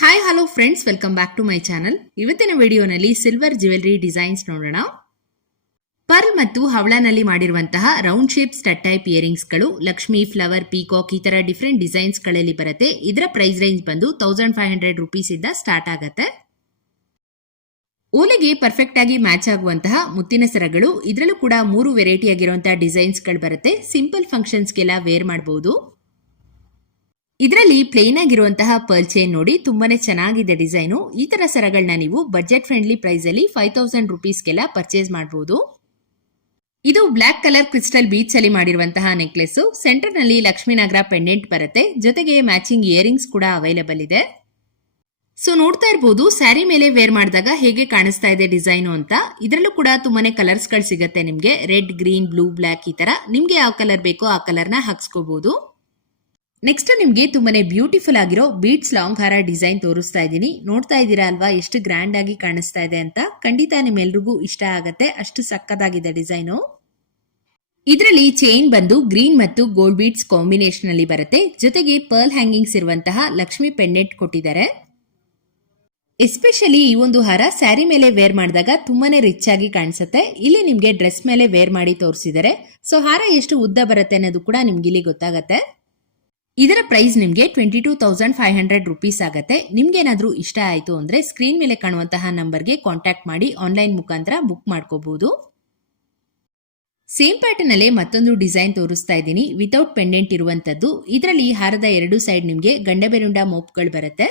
Hi hello friends welcome back to my channel ಇವತ್ತಿನ ವಿಡಿಯೋನಲ್ಲಿ silver jewellery designs ನೋಡೋಣ. Pearl ಮತ್ತು ಹವಳನಲ್ಲಿ ಮಾಡಿರುವಂತಹ ರೌಂಡ್ ಶೇಪ್ ಸ್ಟಟ್ ಟೈಪ್ ಇಯರಿಂಗ್ಸ್ಗಳು ಲಕ್ಷ್ಮಿ ಫ್ಲವರ್ ಪೀಕಾಕ್ ಈ ತರ ಡಿಫ್ರೆಂಟ್ ಡಿಸೈನ್ಸ್ಗಳಲ್ಲಿ ಬರುತ್ತೆ. ಇದರ ಪ್ರೈಸ್ ರೇಂಜ್ ಬಂದು ತೌಸಂಡ್ ಫೈವ್ ಹಂಡ್ರೆಡ್ ರುಪೀಸ್ ಇಂದ ಸ್ಟಾರ್ಟ್ ಆಗುತ್ತೆ. ಓಲೆಗೆ ಪರ್ಫೆಕ್ಟ್ ಆಗಿ ಮ್ಯಾಚ್ ಆಗುವಂತಹ ಮುತ್ತಿನ ಸರಗಳು. ಇದರಲ್ಲೂ ಕೂಡ ಮೂರು ವೆರೈಟಿ ಆಗಿರುವಂತಹ ಡಿಸೈನ್ಸ್ಗಳು ಬರುತ್ತೆ. ಸಿಂಪಲ್ ಫಂಕ್ಷನ್ಸ್ಗೆಲ್ಲ ವೇರ್ ಮಾಡಬಹುದು ಇದರಲ್ಲಿ ಪ್ಲೇನ್ ಆಗಿರುವಂತಹ ಪರ್ಲ್ ಚೈನ್ ನೋಡಿ ತುಂಬಾನೇ ಚೆನ್ನಾಗಿದೆ ಡಿಸೈನು ಈ ತರ ಸರಗಳನ್ನ ನೀವು ಬಜೆಟ್ ಫ್ರೆಂಡ್ಲಿ ಪ್ರೈಸ್ ಅಲ್ಲಿ ಫೈವ್ ತೌಸಂಡ್ ರುಪೀಸ್ಗೆಲ್ಲ ಪರ್ಚೇಸ್ ಮಾಡಬಹುದು ಇದು ಬ್ಲಾಕ್ ಕಲರ್ ಕ್ರಿಸ್ಟಲ್ ಬೀಚ್ ಅಲ್ಲಿ ಮಾಡಿರುವಂತಹ ನೆಕ್ಲೆಸ್ ಸೆಂಟರ್ನಲ್ಲಿ ಲಕ್ಷ್ಮೀನಗರ ಪೆಂಡೆಂಟ್ ಬರುತ್ತೆ. ಜೊತೆಗೆ ಮ್ಯಾಚಿಂಗ್ ಇಯರಿಂಗ್ಸ್ ಕೂಡ ಅವೈಲೇಬಲ್ ಇದೆ. ಸೊ ನೋಡ್ತಾ ಇರ್ಬೋದು ಸ್ಯಾರಿ ಮೇಲೆ ವೇರ್ ಮಾಡಿದಾಗ ಹೇಗೆ ಕಾಣಿಸ್ತಾ ಇದೆ ಡಿಸೈನು ಅಂತ. ಇದರಲ್ಲೂ ಕೂಡ ತುಂಬಾನೇ ಕಲರ್ಸ್ಗಳು ಸಿಗುತ್ತೆ ನಿಮ್ಗೆ. ರೆಡ್ ಗ್ರೀನ್ ಬ್ಲೂ ಬ್ಲಾಕ್ ಈ ತರ. ನಿಮ್ಗೆ ಯಾವ ಕಲರ್ ಬೇಕೋ ಆ ಕಲರ್ನ ಹಾಕ್ಸ್ಕೋಬಹುದು ನೆಕ್ಸ್ಟ್ ನಿಮಗೆ ತುಂಬಾನೇ ಬ್ಯೂಟಿಫುಲ್ ಆಗಿರೋ ಬೀಟ್ಸ್ ಲಾಂಗ್ ಹಾರ ಡಿಸೈನ್ ತೋರಿಸ್ತಾ ಇದ್ದೀನಿ. ನೋಡ್ತಾ ಇದ್ದೀರಾ ಅಲ್ವಾ? ಎಷ್ಟು ಗ್ರ್ಯಾಂಡ್ ಆಗಿ ಕಾಣಿಸ್ತಾ ಇದೆ ಅಂತ? ಖಂಡಿತ ನಿಮ್ಮೆಲ್ರಿಗೂ ಇಷ್ಟ ಆಗತ್ತೆ. ಅಷ್ಟು ಸಕ್ಕದಾಗಿದೆ ಡಿಸೈನು ಇದರಲ್ಲಿ ಚೈನ್ ಬಂದು ಗ್ರೀನ್ ಮತ್ತು ಗೋಲ್ಡ್ ಬೀಟ್ಸ್ ಕಾಂಬಿನೇಷನ್ ಅಲ್ಲಿ ಬರುತ್ತೆ. ಜೊತೆಗೆ ಪರ್ಲ್ ಹ್ಯಾಂಗಿಂಗ್ಸ್ ಇರುವಂತಹ ಲಕ್ಷ್ಮಿ ಪೆಂಡೆಂಟ್ ಕೊಟ್ಟಿದ್ದಾರೆ. ಎಸ್ಪೆಷಲಿ ಈ ಒಂದು ಹಾರ ಸ್ಯಾರಿ ಮೇಲೆ ವೇರ್ ಮಾಡಿದಾಗ ತುಂಬಾನೇ ರಿಚ್ ಆಗಿ ಕಾಣಿಸುತ್ತೆ. ಇಲ್ಲಿ ನಿಮ್ಗೆ ಡ್ರೆಸ್ ಮೇಲೆ ವೇರ್ ಮಾಡಿ ತೋರಿಸಿದ್ದಾರೆ. ಸೊ ಹಾರ ಎಷ್ಟು ಉದ್ದ ಬರುತ್ತೆ ಅನ್ನೋದು ಕೂಡ ನಿಮ್ಗೆ ಇಲ್ಲಿ ಗೊತ್ತಾಗತ್ತೆ. ಇದರ ಪ್ರೈಸ್ ನಿಮಗೆ twenty two thousand five hundred rupees ಆಗುತ್ತೆ. ನಿಮ್ಗೇನಾದ್ರೂ ಇಷ್ಟ ಆಯಿತು ಅಂದರೆ ಸ್ಕ್ರೀನ್ ಮೇಲೆ ಕಾಣುವಂತಹ ನಂಬರ್ಗೆ ಕಾಂಟ್ಯಾಕ್ಟ್ ಮಾಡಿ ಆನ್ಲೈನ್ ಮುಖಾಂತರ ಬುಕ್ ಮಾಡ್ಕೋಬಹುದು ಸೇಮ್ ಪ್ಯಾಟರ್ನ್ ಅಲ್ಲೇ ಮತ್ತೊಂದು ಡಿಸೈನ್ ತೋರಿಸ್ತಾ ಇದ್ದೀನಿ. ವಿತೌಟ್ ಪೆಂಡೆಂಟ್ ಇರುವಂತದ್ದು. ಇದರಲ್ಲಿ ಹಾರದ ಎರಡು ಸೈಡ್ ನಿಮಗೆ ಗಂಡಬೆರುಂಡ ಮೋಪ್ಗಳು ಬರುತ್ತೆ.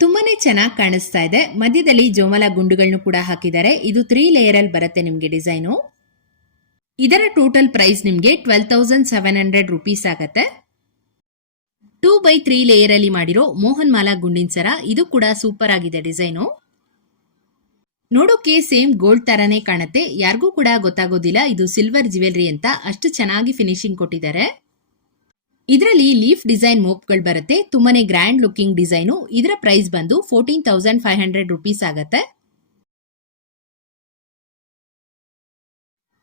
ತುಂಬಾನೇ ಚೆನ್ನಾಗಿ ಕಾಣಿಸ್ತಾ ಇದೆ. ಮಧ್ಯದಲ್ಲಿ ಜೋಮಲ ಗುಂಡುಗಳನ್ನು ಕೂಡ ಹಾಕಿದ್ದಾರೆ. ಇದು ತ್ರೀ ಲೇಯರ್ ಅಲ್ಲಿ ಬರುತ್ತೆ ನಿಮಗೆ ಡಿಸೈನು ಇದರ ಟೋಟಲ್ ಪ್ರೈಸ್ ನಿಮಗೆ twelve thousand seven hundred rupees ಆಗತ್ತೆ. ಟೂ ಬೈ ತ್ರೀ ಲೇಯರ್ ಅಲ್ಲಿ ಮಾಡಿರೋ ಮೋಹನ್ ಮಾಲಾ ಗುಂಡಿನ ಸರ, ಇದು ಕೂಡ ಸೂಪರ್ ಆಗಿದೆ ಡಿಸೈನು ನೋಡೋಕೆ ಸೇಮ್ ಗೋಲ್ಡ್ ತರಾನೇ ಕಾಣುತ್ತೆ. ಯಾರಿಗೂ ಕೂಡ ಗೊತ್ತಾಗೋದಿಲ್ಲ ಇದು ಸಿಲ್ವರ್ ಜ್ಯುವೆಲ್ರಿ ಅಂತ. ಅಷ್ಟು ಚೆನ್ನಾಗಿ ಫಿನಿಶಿಂಗ್ ಕೊಟ್ಟಿದ್ದಾರೆ. ಇದರಲ್ಲಿ ಲೀಫ್ ಡಿಸೈನ್ ಮೋಪ್ಗಳು ಬರುತ್ತೆ. ತುಂಬಾನೇ ಗ್ರ್ಯಾಂಡ್ ಲುಕಿಂಗ್ ಡಿಸೈನು ಇದರ ಪ್ರೈಸ್ ಬಂದು fourteen thousand five hundred rupees ಆಗತ್ತೆ.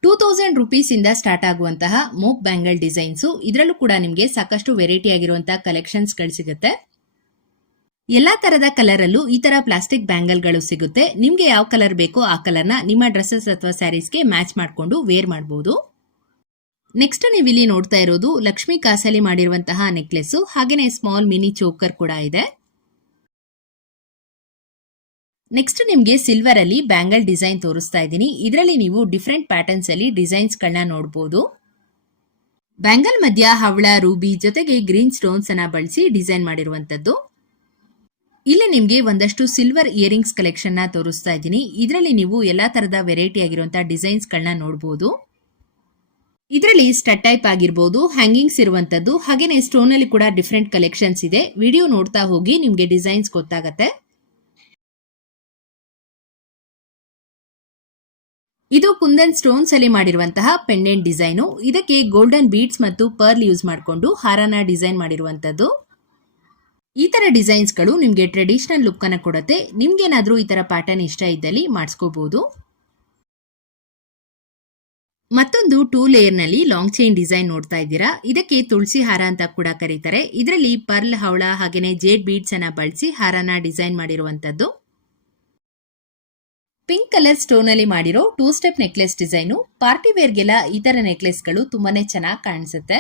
ಟೂ ತೌಸಂಡ್ ರುಪೀಸ್ ಇಂದ ಸ್ಟಾರ್ಟ್ ಆಗುವಂತಹ ಮೋಕ್ ಬ್ಯಾಂಗಲ್ ಡಿಸೈನ್ಸ್ ಇದರಲ್ಲೂ ಕೂಡ ನಿಮಗೆ ಸಾಕಷ್ಟು ವೆರೈಟಿ ಆಗಿರುವಂತಹ ಕಲೆಕ್ಷನ್ಸ್ಗಳು ಸಿಗುತ್ತೆ. ಎಲ್ಲಾ ತರದ ಕಲರ್ ಅಲ್ಲೂ ಈ ತರ ಪ್ಲಾಸ್ಟಿಕ್ ಬ್ಯಾಂಗಲ್ಗಳು ಸಿಗುತ್ತೆ. ನಿಮ್ಗೆ ಯಾವ ಕಲರ್ ಬೇಕೋ ಆ ಕಲರ್ನ ನಿಮ್ಮ ಡ್ರೆಸ್ಸಸ್ ಅಥವಾ ಸ್ಯಾರೀಸ್ಗೆ ಮ್ಯಾಚ್ ಮಾಡಿಕೊಂಡು ವೇರ್ ಮಾಡಬಹುದು ನೆಕ್ಸ್ಟ್ ನೀವು ಇಲ್ಲಿ ನೋಡ್ತಾ ಇರೋದು ಲಕ್ಷ್ಮಿ ಕಾಸಲಿ ಮಾಡಿರುವಂತಹ ನೆಕ್ಲೆಸ್ ಹಾಗೇನೆ ಸ್ಮಾಲ್ ಮಿನಿ ಚೋಕರ್ ಕೂಡ ಇದೆ. ನೆಕ್ಸ್ಟ್ ನಿಮಗೆ ಸಿಲ್ವರ್ ಅಲ್ಲಿ ಬ್ಯಾಂಗಲ್ ಡಿಸೈನ್ ತೋರಿಸ್ತಾ ಇದ್ದೀನಿ. ಇದರಲ್ಲಿ ನೀವು ಡಿಫ್ರೆಂಟ್ ಪ್ಯಾಟರ್ನ್ಸ್ ಅಲ್ಲಿ ಡಿಸೈನ್ಸ್ ಗಳನ್ನ ನೋಡಬಹುದು ಬ್ಯಾಂಗಲ್ ಮಧ್ಯ ಹವಳ ರೂಬಿ ಜೊತೆಗೆ ಗ್ರೀನ್ ಸ್ಟೋನ್ಸ್ ಅನ್ನ ಬಳಸಿ ಡಿಸೈನ್ ಮಾಡಿರುವಂತದ್ದು ಇಲ್ಲಿ ನಿಮಗೆ ಒಂದಷ್ಟು ಸಿಲ್ವರ್ ಇಯರಿಂಗ್ಸ್ ಕಲೆಕ್ಷನ್ನ ತೋರಿಸ್ತಾ ಇದ್ದೀನಿ. ಇದರಲ್ಲಿ ನೀವು ಎಲ್ಲಾ ತರದ ವೆರೈಟಿ ಆಗಿರುವಂತಹ ಡಿಸೈನ್ಸ್ ಗಳನ್ನ ನೋಡಬಹುದು ಇದರಲ್ಲಿ ಸ್ಟಟ್ ಟೈಪ್ ಆಗಿರ್ಬೋದು ಹ್ಯಾಂಗಿಂಗ್ಸ್ ಇರುವಂತದ್ದು ಹಾಗೇನೆ ಸ್ಟೋನ್ ಅಲ್ಲಿ ಕೂಡ ಡಿಫ್ರೆಂಟ್ ಕಲೆಕ್ಷನ್ಸ್ ಇದೆ. ವಿಡಿಯೋ ನೋಡ್ತಾ ಹೋಗಿ ನಿಮಗೆ ಡಿಸೈನ್ಸ್ ಗೊತ್ತಾಗತ್ತೆ. ಇದು ಕುಂದನ್ ಸ್ಟೋನ್ಸ್ ಅಲ್ಲಿ ಮಾಡಿರುವಂತಹ ಪೆಂಡೆಂಟ್ ಡಿಸೈನು. ಇದಕ್ಕೆ ಗೋಲ್ಡನ್ ಬೀಡ್ಸ್ ಮತ್ತು ಪರ್ಲ್ ಯೂಸ್ ಮಾಡಿಕೊಂಡು ಹಾರನ ಡಿಸೈನ್ ಮಾಡಿರುವಂತದ್ದು ಈ ತರ ಡಿಸೈನ್ಸ್ಗಳು ನಿಮ್ಗೆ ಟ್ರೆಡಿಷನಲ್ ಲುಕ್ ಅನ್ನ ಕೊಡುತ್ತೆ. ನಿಮ್ಗೇನಾದ್ರೂ ಈ ತರ ಪ್ಯಾಟರ್ನ್ ಇಷ್ಟ ಇದ್ದಲ್ಲಿ ಮಾಡಿಸ್ಕೋಬಹುದು ಮತ್ತೊಂದು ಟೂ ಲೇಯರ್ನಲ್ಲಿ ಲಾಂಗ್ ಚೈನ್ ಡಿಸೈನ್ ನೋಡ್ತಾ ಇದ್ದೀರಾ. ಇದಕ್ಕೆ ತುಳಸಿ ಹಾರ ಅಂತ ಕೂಡ ಕರೀತಾರೆ. ಇದರಲ್ಲಿ ಪರ್ಲ್, ಹವಳ ಹಾಗೇನೆ ಜೇಡ್ ಬೀಡ್ಸ್ ಅನ್ನ ಬಳಸಿ ಹಾರನ ಡಿಸೈನ್ ಮಾಡಿರುವಂತದ್ದು ಪಿಂಕ್ ಕಲರ್ ಸ್ಟೋನ್ ಅಲ್ಲಿ ಮಾಡಿರೋ two step necklace design party ವೇರ್ಗೆಲ್ಲ ಈ ತರ ನೆಕ್ಲೆಸ್ಗಳು ತುಂಬಾನೇ ಚೆನ್ನಾಗಿ ಕಾಣಿಸುತ್ತೆ.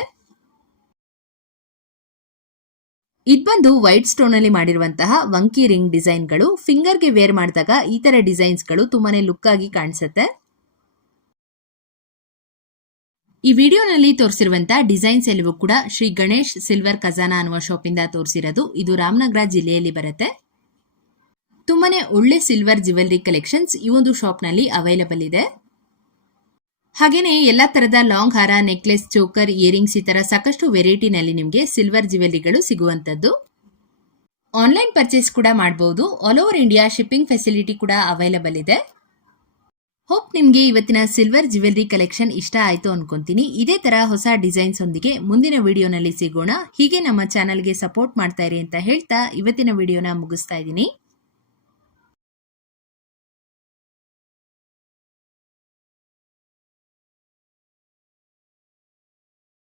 ಇದ್ ಬಂದು ವೈಟ್ ಸ್ಟೋನ್ ಅಲ್ಲಿ ಮಾಡಿರುವಂತಹ ವಂಕಿ ರಿಂಗ್ ಡಿಸೈನ್ಗಳು ಫಿಂಗರ್ಗೆ ವೇರ್ ಮಾಡಿದಾಗ ಈ ತರ ಡಿಸೈನ್ಸ್ಗಳು ತುಂಬಾನೇ ಲುಕ್ ಆಗಿ ಕಾಣಿಸುತ್ತೆ. ಈ ವಿಡಿಯೋನಲ್ಲಿ ತೋರಿಸಿರುವಂತಹ ಡಿಸೈನ್ಸ್ ಎಲ್ಲವೂ ಕೂಡ ಶ್ರೀ ಗಣೇಶ್ ಸಿಲ್ವರ್ ಖಜಾನಾ ಅನ್ನುವ ಶಾಪ್ ಇಂದ ತೋರಿಸಿರೋದು. ಇದು ರಾಮನಗರ ಜಿಲ್ಲೆಯಲ್ಲಿ ಬರುತ್ತೆ. ತುಂಬಾನೇ ಒಳ್ಳೆ ಸಿಲ್ವರ್ ಜ್ಯುವೆಲ್ರಿ ಕಲೆಕ್ಷನ್ಸ್ ಈ ಒಂದು ಶಾಪ್ನಲ್ಲಿ ಅವೈಲಬಲ್ ಇದೆ. ಹಾಗೆಯೇ ಎಲ್ಲ ತರದ ಲಾಂಗ್ ಹಾರ ನೆಕ್ಲೆಸ್ ಚೋಕರ್ ಇಯರಿಂಗ್ಸ್ ಈ ತರ ಸಾಕಷ್ಟು ವೆರೈಟಿನಲ್ಲಿ ನಿಮಗೆ ಸಿಲ್ವರ್ ಜ್ಯುವೆಲ್ರಿಗಳು ಸಿಗುವಂತದ್ದು. ಆನ್ಲೈನ್ ಪರ್ಚೇಸ್ ಕೂಡ ಮಾಡಬಹುದು all over India shipping facility ಕೂಡ ಅವೈಲಬಲ್ ಇದೆ. ಹೋಪ್ ನಿಮಗೆ ಇವತ್ತಿನ ಸಿಲ್ವರ್ ಜ್ಯುವೆಲ್ರಿ ಕಲೆಕ್ಷನ್ ಇಷ್ಟ ಆಯ್ತು ಅನ್ಕೊಂತೀನಿ. ಇದೇ ತರ ಹೊಸ ಡಿಸೈನ್ಸ್ ಒಂದಿಗೆ ಮುಂದಿನ ವಿಡಿಯೋನಲ್ಲಿ ಸಿಗೋಣ. ಹೀಗೆ ನಮ್ಮ ಚಾನಲ್ಗೆ ಸಪೋರ್ಟ್ ಮಾಡ್ತಾ ಇರಿ ಅಂತ ಹೇಳ್ತಾ ಇವತ್ತಿನ ವಿಡಿಯೋನ ಮುಗಿಸ್ತಾ ಇದ್ದೀನಿ.